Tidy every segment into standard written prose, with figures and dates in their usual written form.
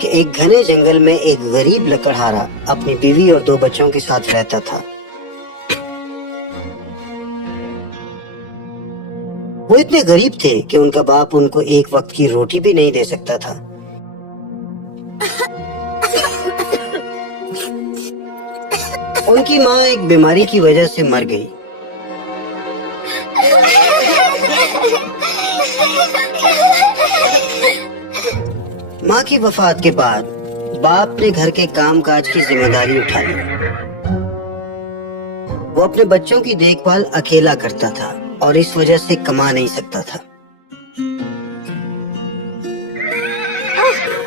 کہ ایک گھنے جنگل میں ایک غریب لکڑہارا اپنی بیوی اور 2 بچوں کے ساتھ رہتا تھا۔ وہ اتنے غریب تھے کہ ان کا باپ ان کو ایک وقت کی روٹی بھی نہیں دے سکتا تھا۔ ان کی ماں ایک بیماری کی وجہ سے مر گئی۔ ماں کی وفات کے بعد باپ نے گھر کے کام کاج کی ذمہ داری اٹھا لی۔ وہ اپنے بچوں کی دیکھ بھال اکیلا کرتا تھا اور اس وجہ سے کما نہیں سکتا تھا۔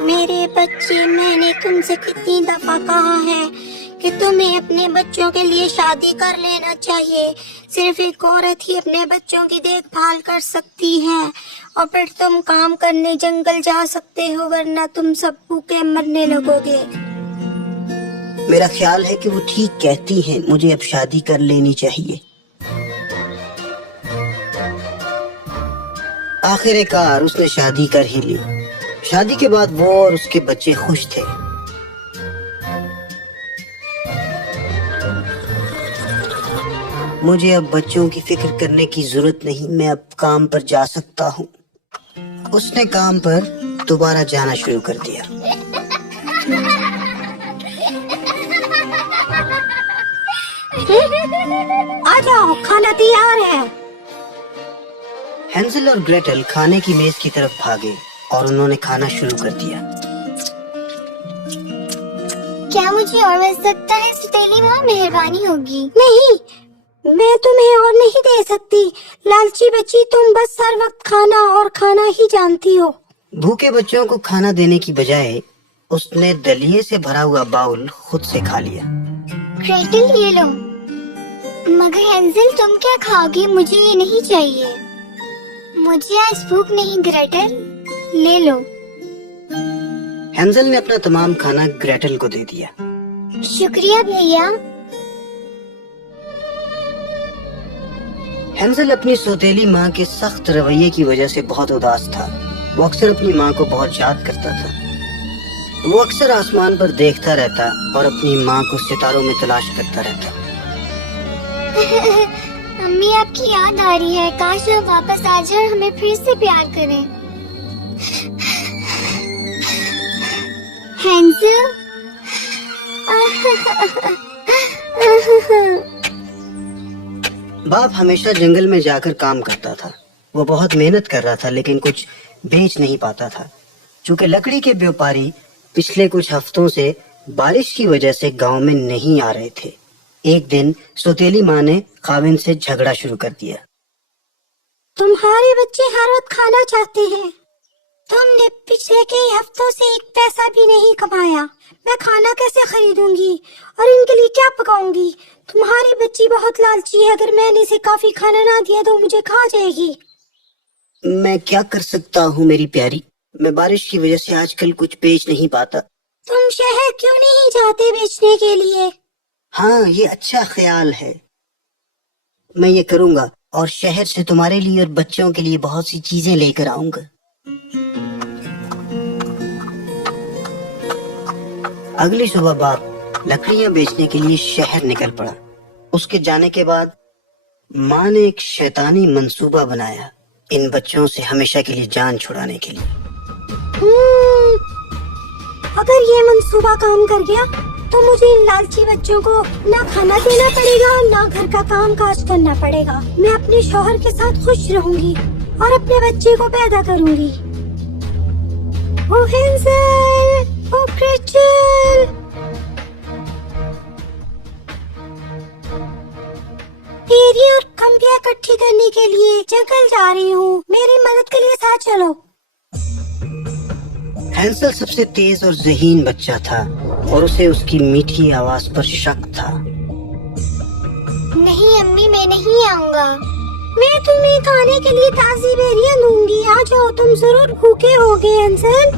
میرے بچے، میں نے تم سے کتنی دفعہ کہا ہے کہ تمہیں اپنے بچوں کے لیے شادی کر لینا چاہیے۔ صرف ایک عورت ہی اپنے بچوں کی دیکھ بھال کر سکتی ہے، اور پھر تم کام کرنے جنگل جا سکتے ہو، ورنہ تم سب بھوکے مرنے لگو گے۔ میرا خیال ہے کہ وہ ٹھیک کہتی ہیں، مجھے اب شادی کر لینی چاہیے۔ آخر کار اس نے شادی کر ہی لی۔ شادی کے بعد وہ اور اس کے بچے خوش تھے۔ مجھے اب بچوں کی فکر کرنے کی ضرورت نہیں، میں اب کام پر جا سکتا ہوں۔ اس نے کام پر دوبارہ جانا شروع کر دیا۔ آ جاؤ، کھانا تیار ہے۔ ہینزل اور گریٹل کھانے کی میز کی طرف بھاگے اور انہوں نے کھانا شروع کر دیا۔ کیا مجھے اور مل سکتا ہے ستیلی ماں؟ مہربانی ہوگی۔ نہیں، میں تمہیں اور نہیں دے سکتی، لالچی بچی، تم بس ہر وقت کھانا اور کھانا ہی جانتی ہو۔ بھوکے بچوں کو کھانا دینے کی بجائے اس نے دلیے سے بھرا ہوا باؤل خود سے کھا لیا۔ گریٹل یہ لو۔ مگر ہینزل تم کیا کھاؤ گی؟ مجھے یہ نہیں چاہیے۔ مجھے آج بھوک نہیں گریٹل، لے لو۔ ہینزل نے اپنا تمام کھانا گریٹل کو دے دیا۔ شکریہ بھیا۔ ہینزل اپنی سوتیلی ماں کے سخت رویے کی وجہ سے بہت اداس تھا۔ وہ اکثر اپنی ماں کو بہت یاد کرتا تھا۔ وہ اکثر آسمان پر دیکھتا رہتا اور اپنی ماں کو ستاروں میں تلاش کرتا رہتا۔ امی آپ کی یاد آ رہی ہے، کاش وہ واپس آ جائے اور ہمیں پھر سے پیار کریں۔ ہینزل باپ ہمیشہ جنگل میں جا کر کام کرتا تھا۔ وہ بہت محنت کر رہا تھا لیکن کچھ بیچ نہیں پاتا تھا، چونکہ لکڑی کے بیوپاری پچھلے کچھ ہفتوں سے بارش کی وجہ سے گاؤں میں نہیں آ رہے تھے۔ ایک دن سوتیلی ماں نے خاوند سے جھگڑا شروع کر دیا۔ تمہارے بچے ہر وقت کھانا چاہتے ہیں۔ تم نے پچھلے کئی ہفتوں سے ایک پیسہ بھی نہیں کمایا۔ میں کھانا کیسے خریدوں گی اور ان کے لیے کیا پکاؤں گی؟ تمہاری بچی بہت لالچی ہے، اگر میں نے اسے کافی کھانا نہ دیا تو مجھے کھا جائے گی۔ میں کیا کر سکتا ہوں میری پیاری، میں بارش کی وجہ سے آج کل کچھ بیچ نہیں پاتا۔ تم شہر کیوں نہیں جاتے بیچنے کے لیے؟ ہاں، یہ اچھا خیال ہے، میں یہ کروں گا اور شہر سے تمہارے لیے اور بچوں کے لیے بہت سی چیزیں لے کر آؤں گا۔ اگلی صبح باپ لکڑیاں بیچنے کے لیے شہر نکل پڑا۔ اس کے جانے کے بعد ماں نے ایک شیطانی منصوبہ بنایا ان بچوں سے ہمیشہ کے لیے جان چھڑانے کے لیے۔ اگر یہ منصوبہ کام کر گیا تو مجھے ان لالچی بچوں کو نہ کھانا دینا پڑے گا نہ گھر کا کام کاج کرنا پڑے گا۔ میں اپنے شوہر کے ساتھ خوش رہوں گی اور اپنے بچے کو پیدا کروں گی۔ او ہینزل، او گریٹل، پیریاں اور کمبیاں اکٹھی کرنے کے لیے جنگل جا رہی ہوں، میری مدد کے لیے ساتھ چلو۔ ہینزل سب سے تیز اور ذہین بچہ تھا اور اسے اس کی میٹھی آواز پر شک تھا۔ نہیں امی، میں نہیں آؤں گا۔ میں تمہیں کھانے کے لیے تازی بیریاں دوں گی، آ جاؤ، تم ضرور بھوکے ہوگے ہینزل۔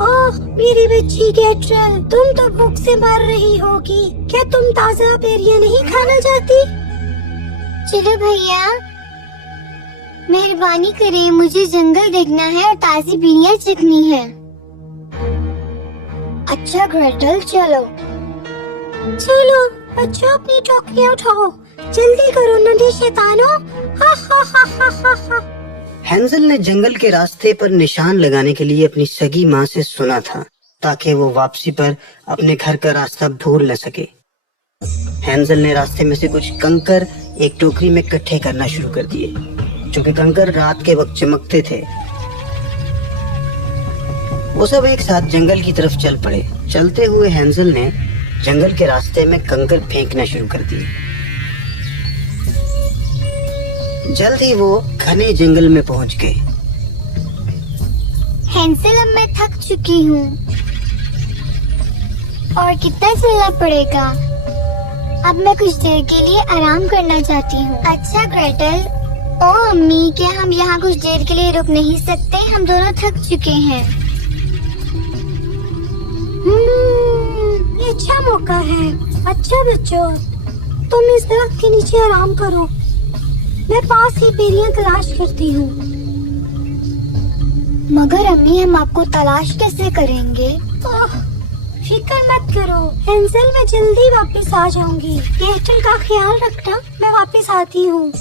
اوہ میری بچی گریٹل، تم تو بھوک سے مر رہی ہوگی، کیا تم تازہ بیریاں نہیں کھانا چاہتی؟ چلو بھیا، مہربانی کریں، مجھے جنگل دیکھنا ہے اور تازی بیریاں چکھنی ہے۔ अच्छा ग्रेटल चलो चलो बच्चों अपनी टोकरियां उठाओ जल्दी करो नन्हे शैतानों हा हा हा हा हा हा। हैंजल ने जंगल के रास्ते पर निशान लगाने के लिए अपनी सगी माँ से सुना था ताकि वो वापसी पर अपने घर का रास्ता भूल न सके। हैंजल ने रास्ते में से कुछ कंकर एक टोकरी में इकट्ठे करना शुरू कर दिए। चूंकि कंकर रात के वक्त चमकते थे, वो सब एक साथ जंगल की तरफ चल पड़े। चलते हुए हैंजल ने जंगल के रास्ते में कंकर फेंकना शुरू कर दिए। जल्द ही वो घने जंगल में पहुंच गए। हैंसल अब मैं थक चुकी हूँ और कितना चलना पड़ेगा। अब मैं कुछ देर के लिए आराम करना चाहती हूँ। अच्छा ग्रेटल, ओ अम्मी, क्या हम यहाँ कुछ देर के लिए रुक नहीं सकते? हम दोनों थक चुके हैं। ये अच्छा मौका है। अच्छा बच्चों, तुम इस दरख्त के नीचे आराम करो, मैं पास ही बेरियां तलाश करती हूँ। मगर अम्मी, हम आपको तलाश कैसे करेंगे? फिक्र मत करो हैंसल, मैं जल्दी वापस आ जाऊंगी। ग्रेटल का ख्याल रखना, मैं वापस आती हूँ।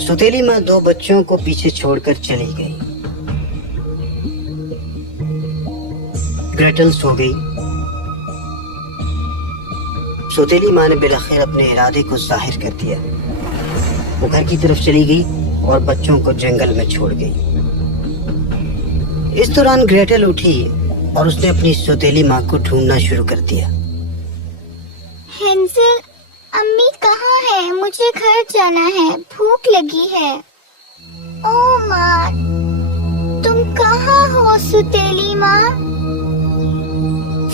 सौतेली माँ दो बच्चों को पीछे छोड़कर चली गई। ग्रेटल सो गई। सौतेली माँ ने बिलाखिर अपने इरादे को जाहिर कर दिया। वो घर की तरफ चली गई और बच्चों को जंगल में छोड़ गई। इस दौरान ग्रेटल उठी और उसने अपनी सौतेली माँ को ढूंढना शुरू कर दिया। हैंसल, अम्मी कहाँ है? मुझे घर जाना है, भूख लगी है। ओ माँ, तुम कहाँ हो सौतेली माँ?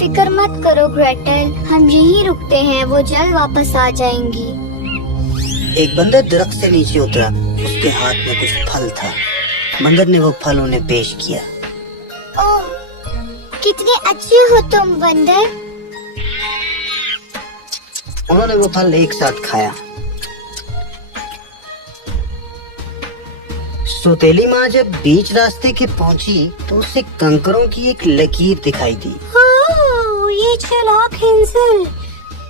फिक्र मत करो ग्रेटल, हम यहीं रुकते हैं, वो जल्द वापस आ जाएंगी। एक बंदर दरख्त से नीचे उतरा। उसके हाथ में कुछ फल था। बंदर ने वो फल उन्हें पेश किया। ओह, कितने अच्छे हो तुम बंदर। उन्होंने वो फल एक साथ खाया। सौतेली माँ जब बीच रास्ते के पहुंची तो उसे कंकरों की एक लकीर दिखाई दी। ओह, ये चालाक हैंसल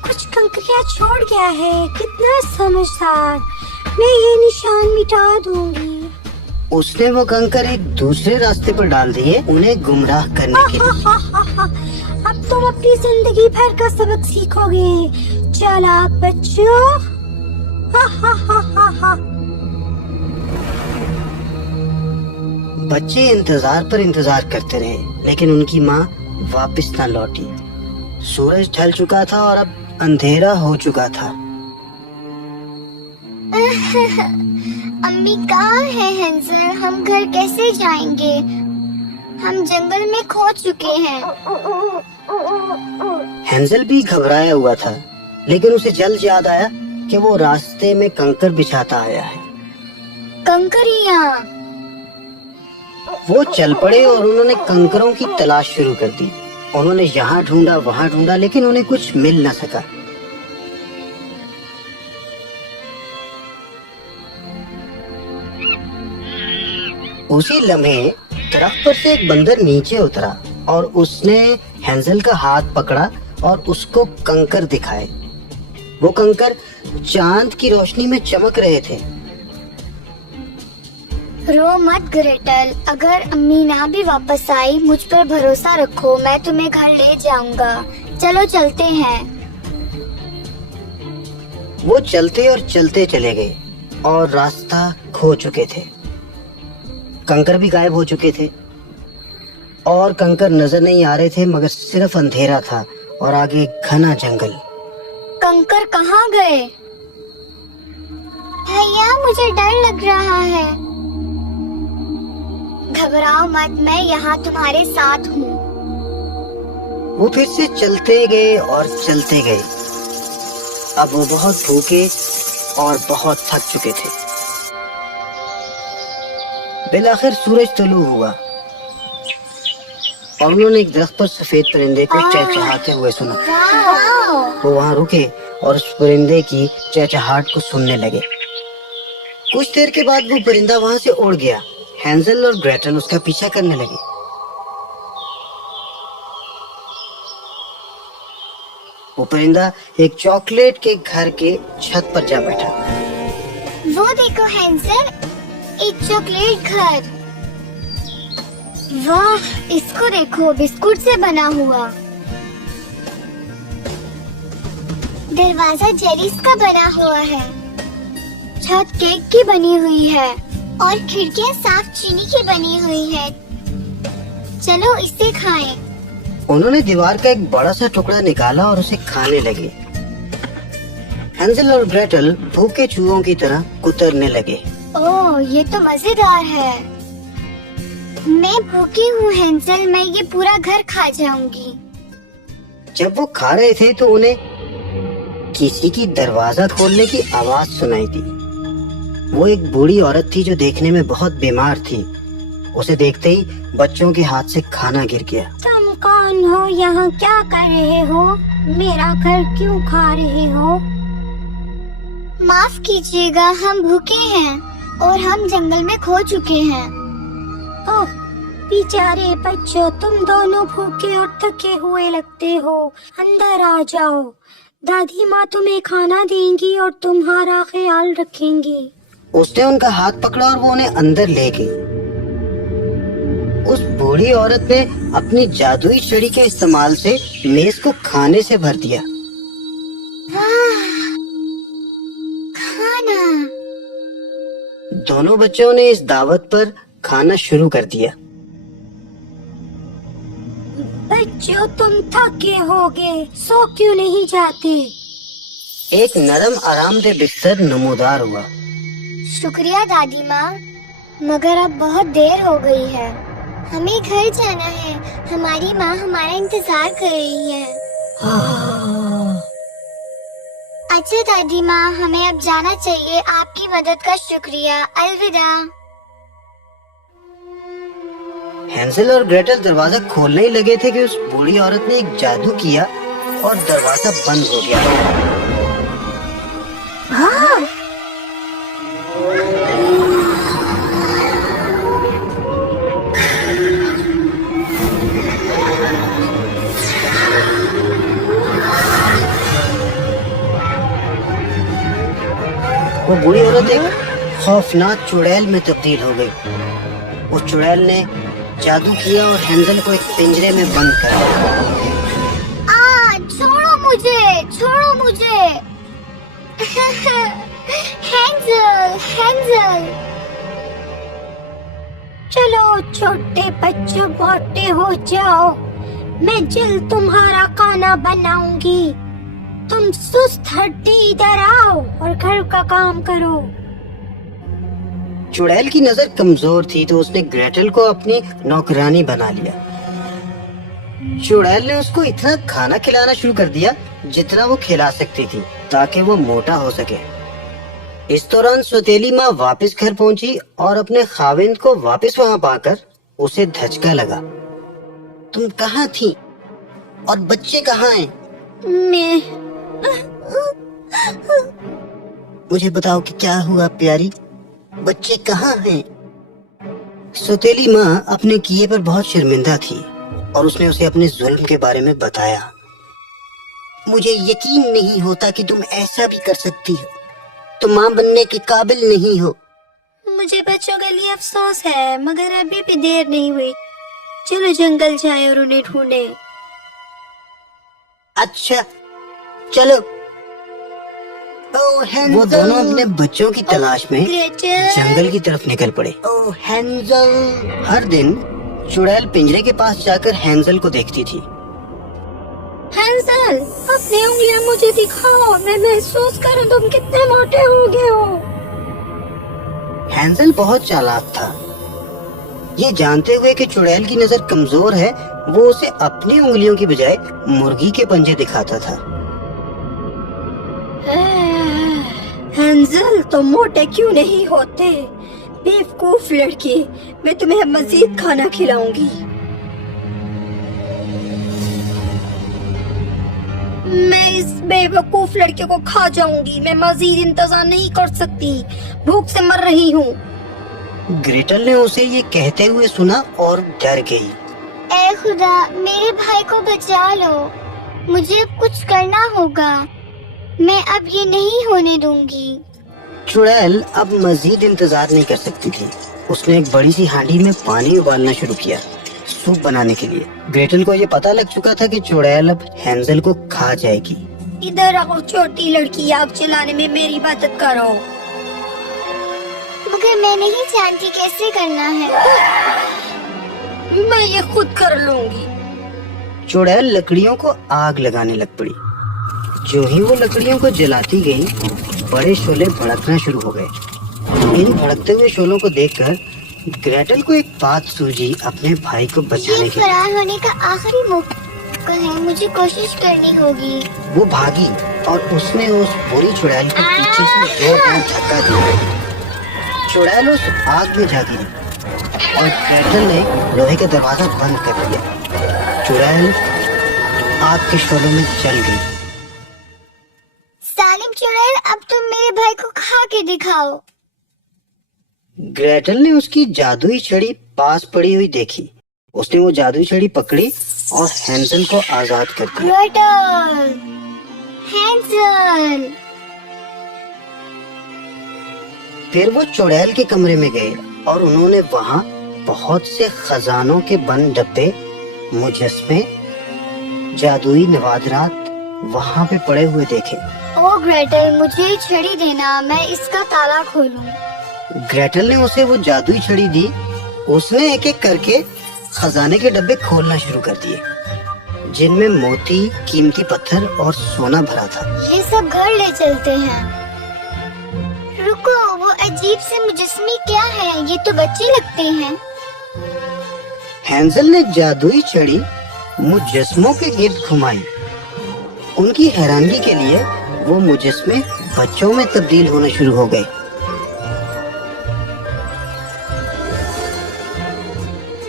कुछ कंकरियां छोड़ गया है। कितना समझदार, मैं ये निशान मिटा दूंगी। उसने वो कंकर एक दूसरे रास्ते पर डाल दिए, उन्हें गुमराह करने के लिए। अब तुम अपनी जिंदगी भर का सबक सीखोगे चालाक बच्चों। बच्चे इंतजार पर इंतजार करते रहे, लेकिन उनकी माँ वापस न लौटी। सूरज ढल चुका था और अब अंधेरा हो चुका था। अम्मी कहाँ है हैंसल? हम घर कैसे जाएंगे? हम जंगल में खो चुके हैं। हैंजल भी घबराया हुआ था, लेकिन उसे जल्द याद आया कि वो रास्ते में कंकर बिछाता आया है। कंकरियां। वो चल पड़े और उन्होंने कंकरों की तलाश शुरू कर दी। उन्होंने यहाँ ढूंढा, वहाँ ढूंढा, लेकिन उन्हें कुछ मिल न सका। उसी लम्हे दरख्त पर से एक बंदर नीचे उतरा और उसने हैंजल का हाथ पकड़ा और उसको कंकर दिखाए। वो कंकर चांद की रोशनी में चमक रहे थे। रो मत ग्रेटल, अगर अम्मी ना भी वापस आई, मुझ पर भरोसा रखो, मैं तुम्हें घर ले जाऊंगा। चलो चलते हैं। वो चलते और चलते चले गए और रास्ता खो चुके थे। कंकर भी गायब हो चुके थे और कंकर नजर नहीं आ रहे थे, मगर सिर्फ अंधेरा था और आगे घना जंगल। कंकर कहाँ गए? भैया, मुझे डर लग रहा है। घबराओ मत, मैं यहाँ तुम्हारे साथ हूँ। वो फिर से चलते गए और चलते गए। अब वो बहुत भूखे और बहुत थक चुके थे। बिलाखिर सूरज तुलू हुआ और उन्होंने एक दरख्त पर सफेद परिंदे को चहचहाते हुए सुना। वो वहाँ रुके और उस परिंदे की चहचहाट को सुनने लगे। कुछ देर के बाद वो परिंदा वहाँ से उड़ गया। हैंजल और ग्रेटल उसका पीछा करने लगे। वो परिंदा एक चॉकलेट के घर के छत पर जा बैठा। वो देखो हैंसल, एक चॉकलेट घर। वाह, इसको देखो, बिस्कुट से बना हुआ। दरवाजा जेलीस का बना हुआ है, छत केक की बनी हुई है और खिड़कियां साफ चीनी की बनी हुई है। चलो इसे खाएं। उन्होंने दीवार का एक बड़ा सा टुकड़ा निकाला और उसे खाने लगे। हैंसल और ग्रेटल भूखे चूहों की तरह कुतरने लगे। ओह, ये तो मजेदार है। मैं भूखी हूँ हैंसल, मैं ये पूरा घर खा जाऊंगी। जब वो खा रहे थे तो उन्हें किसी की दरवाजा खोलने की आवाज सुनाई दी। वो एक बूढ़ी औरत थी जो देखने में बहुत बीमार थी। उसे देखते ही बच्चों के हाथ से खाना गिर गया। तुम कौन हो? यहाँ क्या कर रहे हो? मेरा घर क्यों खा रहे हो? माफ कीजिएगा, हम भूखे हैं और हम जंगल में खो चुके हैं। ओह बेचारे बच्चों, तुम दोनों भूखे और थके हुए लगते हो। अंदर आ जाओ, दादी माँ तुम्हें खाना देंगी और तुम्हारा ख्याल रखेंगी। उसने उनका हाथ पकड़ा और वो उन्हें अंदर ले गई। उस बूढ़ी औरत ने अपनी जादुई छड़ी के इस्तेमाल से मेज को खाने से भर दिया। खाना। दोनों बच्चों ने इस दावत पर खाना शुरू कर दिया। बच्चों, तुम थके होगे, सो क्यों नहीं जाते? एक नरम आरामदेह बिस्तर नमूदार हुआ। शुक्रिया दादी माँ, मगर अब बहुत देर हो गई है। हमें घर जाना है, हमारी माँ हमारा इंतजार कर रही है। अच्छा दादी माँ, हमें अब जाना चाहिए। आपकी मदद का शुक्रिया, अलविदा। हैंसल और ग्रेटल दरवाजा खोलने ही लगे थे कि उस बूढ़ी औरत ने एक जादू किया और दरवाजा बंद हो गया। हाँ। वो बूढ़ी औरत एक खौफनाक चुड़ैल में तब्दील हो गई। उस चुड़ैल ने जादू किया और हैंसल को एक पिंजरे में बंद कर दिया। छोड़ो मुझे, छोड़ो मुझे। Hansel, Hansel. चलो छोटे बच्चों, मोटे हो जाओ, मैं जल्द तुम्हारा खाना बनाऊंगी। तुम सुस्त हड्डी इधर आओ और घर का काम करो। चुड़ैल की नजर कमजोर थी तो उसने ग्रेटल को अपनी नौकरानी बना लिया। चुड़ैल ने उसको इतना खाना खिलाना शुरू कर दिया जितना वो खिला सकती थी ताकि वो मोटा हो सके। इस दौरान सौतेली माँ वापस घर पहुंची और अपने खाविंद को वापस वहाँ पाकर उसे धचका लगा। तुम कहाँ थी और बच्चे कहाँ हैं? मैं मुझे बताओ कि क्या हुआ प्यारी, बच्चे कहाँ हैं? सौतेली माँ अपने किए पर बहुत शर्मिंदा थी और उसने उसे अपने जुल्म के बारे में बताया। मुझे यकीन नहीं होता कि तुम ऐसा भी कर सकती हो। तुम माँ बनने के काबिल नहीं हो। मुझे बच्चों के लिए अफसोस है, मगर अभी भी देर नहीं हुई। चलो जंगल जाएं और उन्हें ढूंढें। अच्छा चलो। वो दोनों अपने बच्चों की तलाश में जंगल की तरफ निकल पड़े। ओह हैंसल। हर दिन चुड़ैल पिंजरे के पास जाकर हैंसल को देखती थी। हैंसल, अपनी उंगलियां मुझे दिखाओ, मैं महसूस करूं तुम कितने मोटे हो गए हो। हैंसल बहुत चालाक था। ये जानते हुए कि चुड़ैल की नजर कमजोर है, वो उसे अपनी उंगलियों की बजाय मुर्गी के पंजे दिखाता था। हैंसल, तुम मोटे क्यों नहीं होते? बेवकूफ लड़की, मैं तुम्हें मजीद खाना खिलाऊंगी। मैं इस बेवकूफ लड़के को खा जाऊंगी। मैं मजीद इंतजार नहीं कर सकती, भूख से मर रही हूँ। ग्रेटल ने उसे ये कहते हुए सुना और डर गई। ऐ खुदा, मेरे भाई को बचा लो। مجھے اب کچھ کرنا ہوگا. میں اب یہ نہیں ہونے دوں گی. چڑیل اب مزید انتظار نہیں کر سکتی تھی. اس نے ایک بڑی سی ہانڈی میں پانی ابالنا شروع کیا سوپ بنانے کے لیے. گریٹل کو یہ پتا لگ چکا تھا کہ چڑیل اب ہینزل کو کھا جائے گی. ادھر آؤ چھوٹی لڑکی, آگ چلانے میں میری مدد کرو. مگر میں نہیں جانتی کیسے کرنا ہے. میں یہ خود کر لوں گی. چڑیل لکڑیوں کو آگ لگانے لگ پڑی. جو ہی وہ لکڑیوں کو جلاتی گئی بڑے شعلے بھڑکنا شروع ہو گئے. ان بھڑکتے ہوئے شعلوں کو دیکھ کر گریٹل کو ایک بات سوجی اپنے بھائی کو بچانے یہ کی. فرار ہونے کا آخری موقع ہے, مجھے کوشش کرنی ہوگی. وہ بھاگی اور اس نے اس بری چڑیل کو پیچھے سے زوردار دھکا دیا. چڑیل اس آگ میں جا گری اور گریٹل نے لوہے کا دروازہ بند کر دیا. چڑیل آگ کے شعلوں میں جل گئی. ظالم چڑیل, اب تم میرے بھائی کو کھا کے دکھاؤ. گریٹل نے اس کی جادوئی چھڑی پاس پڑی ہوئی دیکھی. اس نے وہ جادوئی چھڑی پکڑی اور ہینزل کو آزاد کر دیا. گریٹل, ہینزل. پھر وہ چڑیل کے کمرے میں گئے اور انہوں نے وہاں بہت سے خزانوں کے بند ڈبے, مجسمے, جادوئی نوادرات وہاں پہ پڑے ہوئے دیکھے. او گریٹل, مجھے چھڑی دینا, میں اس کا تالا کھولوں. گریٹل نے اسے وہ جادوئی چھڑی دی. اس نے ایک ایک کر کے خزانے کے ڈبے کھولنا شروع کر دیے جن میں موتی, قیمتی پتھر اور سونا بھرا تھا. یہ سب گھر لے چلتے ہیں. رکو, وہ عجیب سے مجسمے کیا ہے؟ یہ تو بچے لگتے ہیں. ہینزل نے جادوئی چھڑی مجسموں کے گرد گھمائی. ان کی حیرانگی کے لیے وہ مجسمے بچوں میں تبدیل ہونا شروع ہو گئے.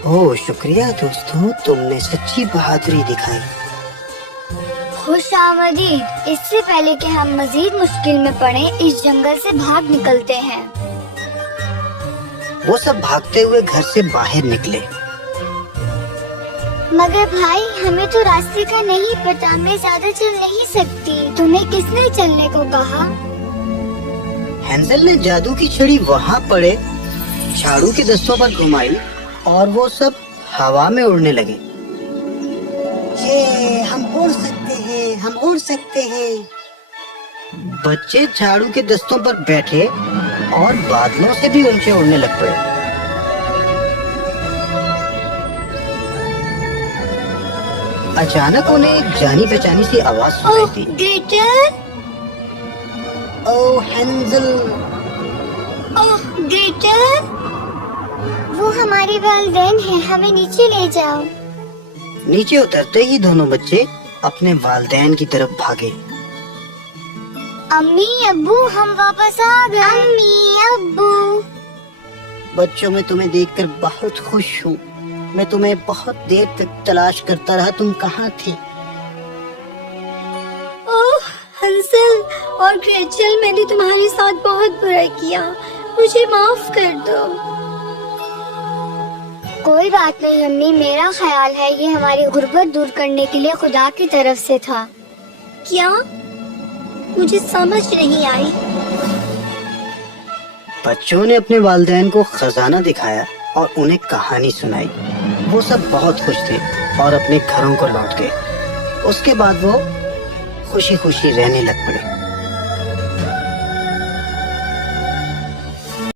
اوہ شکریہ دوستو, تم نے سچی بہادری دکھائی. خوش آمدید. اس سے پہلے کہ ہم مزید مشکل میں پڑیں, اس جنگل سے بھاگ نکلتے ہیں. وہ سب بھاگتے ہوئے گھر سے باہر نکلے. مگر بھائی, ہمیں تو راستے کا نہیں پتا, میں زیادہ چل نہیں سکتی. تمہیں کس نے چلنے کو کہا؟ ہینزل نے جادو کی چھڑی وہاں پڑے جھاڑو کے دستوں پر گھمائی اور وہ سب ہوا میں اڑنے لگے. یہ ہم اڑ سکتے ہیں, ہم اڑ سکتے ہیں. بچے جھاڑو کے دستوں پر بیٹھے اور بادلوں سے بھی اونچے اڑنے لگ پڑے. اچانک انہیں ایک جانی پہچانی سی آواز سنائی دی. گریٹل, او ہینزل, گریٹل, وہ ہمارے والدین ہیں, ہمیں نیچے لے جاؤ. نیچے اترتے ہی دونوں بچے اپنے والدین کی طرف بھاگے. امی, ابو, ہم واپس آ گئے. امی, ابو. بچوں میں تمہیں دیکھ کر بہت خوش ہوں. میں تمہیں بہت دیر تک تلاش کرتا رہا, تم کہاں تھے؟ اوہ ہنسل اور گریچل, میں نے تمہارے ساتھ بہت برا کیا, مجھے معاف کر دو. کوئی بات نہیں امی, میرا خیال ہے یہ ہماری غربت دور کرنے کے لیے خدا کی طرف سے تھا. کیا؟ مجھے سمجھ نہیں آئی. بچوں نے اپنے والدین کو خزانہ دکھایا اور انہیں کہانی سنائی. وہ سب بہت خوش تھے اور اپنے گھروں کو لوٹ گئے. اس کے بعد وہ خوشی خوشی رہنے لگ پڑے.